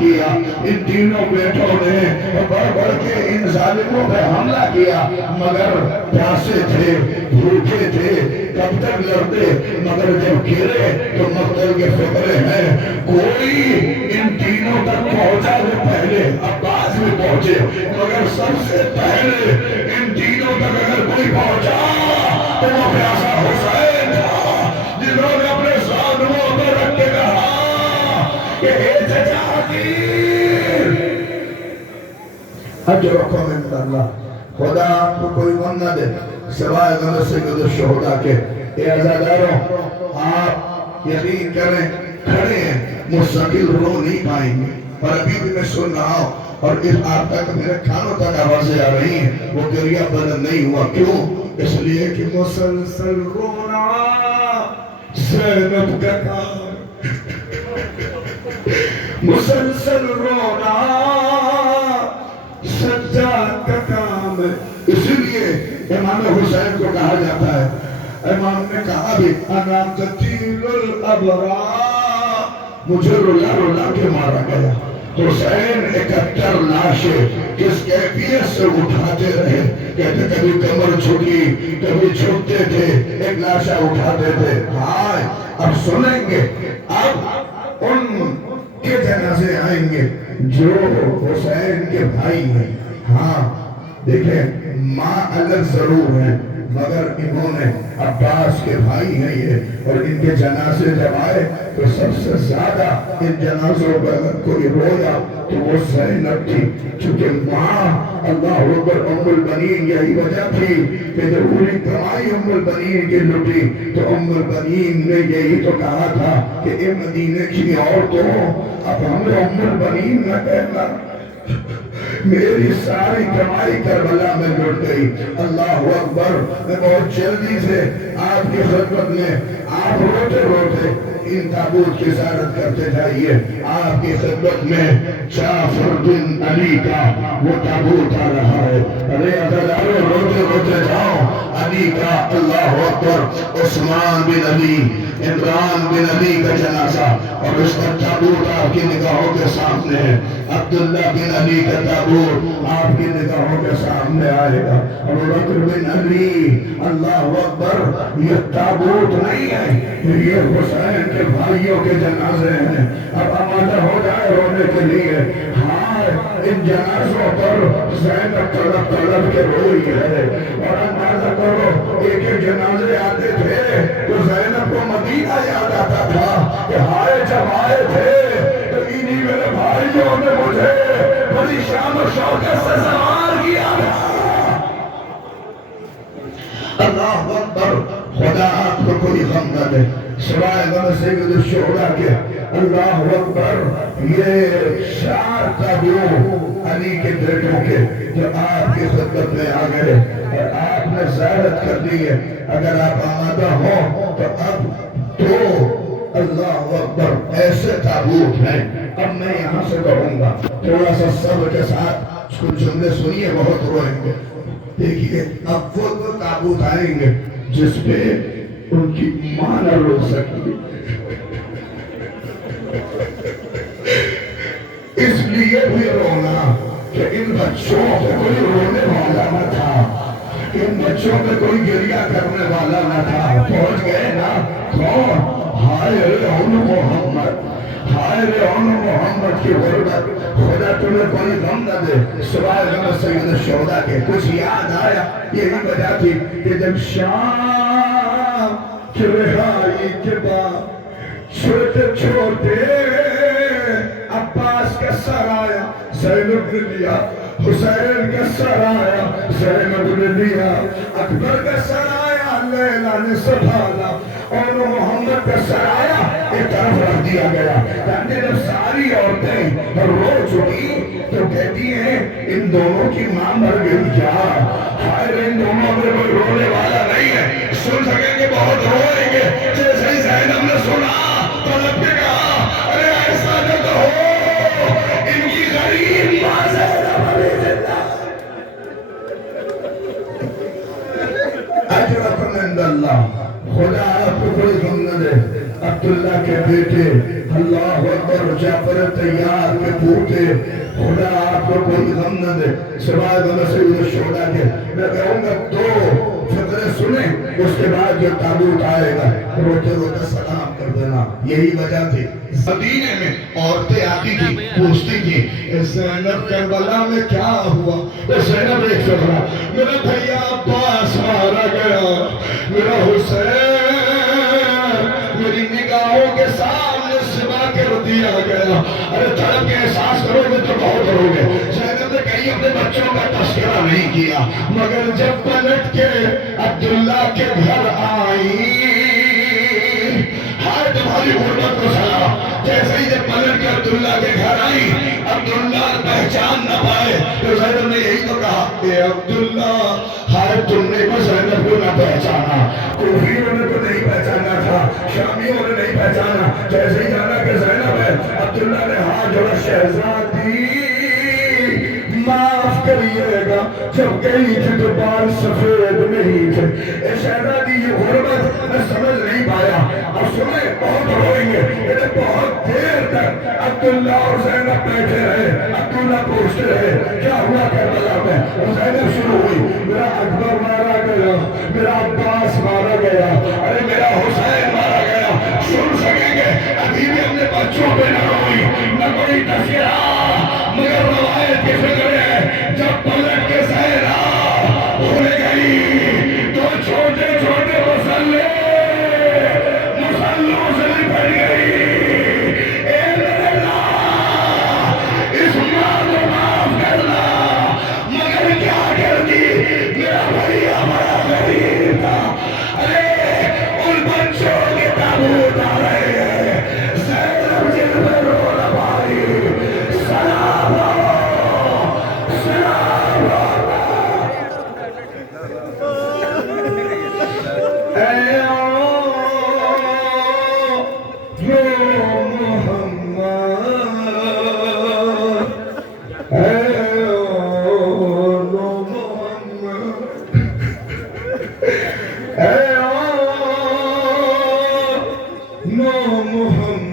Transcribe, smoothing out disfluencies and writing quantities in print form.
کیا، ان تینوں بیٹوں نے بڑھ بڑھ کے ان ظالموں پہ حملہ کیا، مگر پیاسے تھے، بھوکے تھے، کب تک لڑتے، مگر جب گرے تو مقتل کے فکرے ہیں۔ کوئی ان تینوں تک پہنچا تو پہلے عباس بھی پہنچے، مگر سب سے پہلے ان تینوں تک اگر کوئی پہنچا تو وہ پیاسا حسین تھا، جنہوں نے اپنے ظالموں پر رکھ کے کہا کہ اے چچا تیر اجرکم عند اللہ، خدا آپ کو کوئی غم نہ دے سوائے غم سید الشہداء کے۔ اے عزاداروں، آپ یقین کریں کھڑے ہیں، مستقل رو نہیں پائیں گے، اور ابھی بھی میں سن رہا ہوں اور اس آپ تک میرے کھانوں تک آوازیں آ رہی ہیں، وہ گریہ بدل نہیں ہوا۔ کیوں؟ اس لیے کہ مسلسل رونا زینب کا کام، مسلسل رونا سجاد کا کام ہے۔ اس لیے امام حسین کو کہا جاتا ہے، امام نے کہا بھی انا قتیل الابرار، مجھے رولا رولا کے مارا گیا۔ حسین 71 لاشیں کس کیفیت سے اٹھاتے رہے، کہتے کبھی کمر جھکی، کبھی جھکتے تھے، ایک لاشا اٹھاتے تھے۔ ہائے اب سنیں گے، اب ان کے جنازے آئیں گے جو حسین کے بھائی ہیں۔ ہاں دیکھیں، ماں الگ ضرور ہیں مگر انہوں نے عباس کے بھائی ہیں یہ، اور ان کے جنازے جب آئے تو سب سے زیادہ ان جنازوں پر اگر کوئی رویا تو وہ زینب تھی، چونکہ ماں اللہ اکبر ام البنین، یہی وجہ تھی کہ جب پوری کمائی ام البنین کی لٹی تو ام البنین نے یہی تو کہا تھا کہ اے مدینے کی عورتوں، اب ہمیں ام البنین نہ کہنا، میری ساری کمائی کربلا میں لٹ گئی۔ اللہ اکبر، میں بہت جلدی سے آپ کی خدمت میں، آپ روتے روتے ان تابوت کی زیارت کرتے جائیے۔ آپ کی خدمت میں جعفر بن علی کا وہ تابوت آ رہا ہے، ارے عزیزانو روتے روتے جاؤ، علی کا، اللہ اکبر، عثمان بن علی، عمران بن علی کا جنازہ، اور اس کا تابوت آپ کی نگاہوں کے سامنے ہے۔ عبداللہ بن علی کا تابوت آپ کی نگاہوں کے سامنے آئے گا۔ ابو بکر بن علی، اللہ اکبر، یہ تابوت نہیں ہے، یہ حسین کے بھائیوں کے جنازے ہیں۔ اب آمادہ ہو جائے رونے کے لیے۔ ہاں ان جنازوں پر زینب تڑپ تڑپ کے روئی ہے، اور اندازہ کرو ایک ایک جنازے آتے تھے تو زینب کو مدینہ یاد آتا تھا کہ ہائے جب آئے تھے تو انہی میرے بھائیوں نے مجھے بڑی شان و شوکت سے سوار کیا تھا۔ اللہ اکبر، خدا آپ کو کوئی غم نہ دے سوائے غم سید الشہداء کے۔ اللہ اکبر، یہ 4 تابوت علی کے بیٹوں کے جو آپ کی خدمت میں آ گئے اور آپ نے زیارت کر دی ہے، اگر آپ آمادہ ہو تو اب 2 اللہ اکبر ایسے تابوت ہیں۔ اب میں یہاں سے کہوں گا تھوڑا سا صبر کے ساتھ کچھ جملے سنیے، بہت روئیں گے۔ دیکھیے اب وہ تابوت آئیں گے جس پہ ان کی ماں نہ رو سکی، اس لیے بھی رونا کہ ان بچوں پہ کوئی رونے والا نہ تھا، ان بچوں پہ کوئی گریہ کرنے والا نہ تھا۔ پہنچ گئے نا، کون؟ ہائے رعون محمد، ہائے رعون محمد کی غربت۔ خدا تمہیں کوئی غم نہ دے سوائے غم سید الشہداء کے۔ کچھ یاد آیا؟ یہی وجہ تھی کہ جب شام کی رہائی کے بعد چھوٹے چھوٹے عباس کا سر آیا، زینب نے لیا، حسین کا سر آیا، زینب نے لیا، اکبر کا سر آیا، لیلا نے سنبھالا، اور محمد کا سر آیا، ایک طرف رکھ دیا گیا۔ یعنی جب ساری عورتیں رو چکی تو کہتی ہیں ان دونوں کی ماں مر گئی کیا؟ ہائے ان دونوں میں کوئی رونے والا نہیں ہے، سن سکیں گے بہت روئیں گے۔ جیسے ہی زینب نے سنا تو لب کے کہا ارے ایسا نہ کہو، ان کی غریب ماں زینب ابھی زندہ، اجرکم عند اللہ، خدا آپ کو کوئی غم نہ دے۔ عبداللہ کے بیٹے اللہ اکبر جعفر تیار کے پوتے خدا آپ کو کوئی غم نہ دے سوائے غم سید الشہداء کے میں کہوں گا دو فقرے سنیں اس کے بعد جو تابوت آئے گا روتے روتے سلام کر دینا یہی وجہ تھی مدینے میں عورتیں آتی تھی پوچھتی تھی زینب کربلا میں کیا ہوا زینب ایک فقرہ میرا بھیا عباس مارا گیا میرا حسین میری نگاہوں کے سامنے سوا کر دیا گیا ارے تڑپ کے احساس کرو گے تو بہت کرو گے زینب نے کہیں اپنے بچوں کا تذکرہ نہیں کیا مگر جب پلٹ کے عبداللہ کے گھر آئی ہائے تمہاری غربت کو سلام جیسے ہی جب پلٹ کے عبداللہ کے گھر آئی عبداللہ پہچان نہ پائے تو زینب نے یہی تو کہا کہ عبداللہ ہائے تم نے کو زینب کو نہ پہچانا کوفیوں نے تو نہیں پہچانا تھا شامیوں نے نہیں پہچانا جیسے ہی جانا کہ زینب ہے عبداللہ نے ہاتھ جوڑا شہزادی معاف کریے گا جب گئی تھی تو بال سفید نہیں تھے اے شہزادی یہ غربت میں سمجھ نہیں پایا اب سنیں بہت روئیں گے یہ بہت دیر تک عبداللہ اور زینب بیٹھے رہے عبداللہ پوچھتے رہے کیا ہوا کربلا میں اور زینب شروع ہوئی میرا اکبر مارا گیا میرا عباس مارا گیا ارے میرا حسین مارا گیا سن سکیں گے ابھی بھی اپنے بچوں پہ نہ روئی نہ کوئی تذکرہ مگر روایت کی فکر ہے جب پلٹ کے زہرا کھل گئی تو چھوٹے چھوٹے مسلے مسلوں سے لپٹ گئی اے میرے اللہ اس ماں کو معاف کرنا مگر کیا کرتی میرا بھیا بڑا غریب تھا ارے ان بچوں کے تابوت آ رہے ہیں زینب جن پہ رو رہائی سلام سلام اے محمد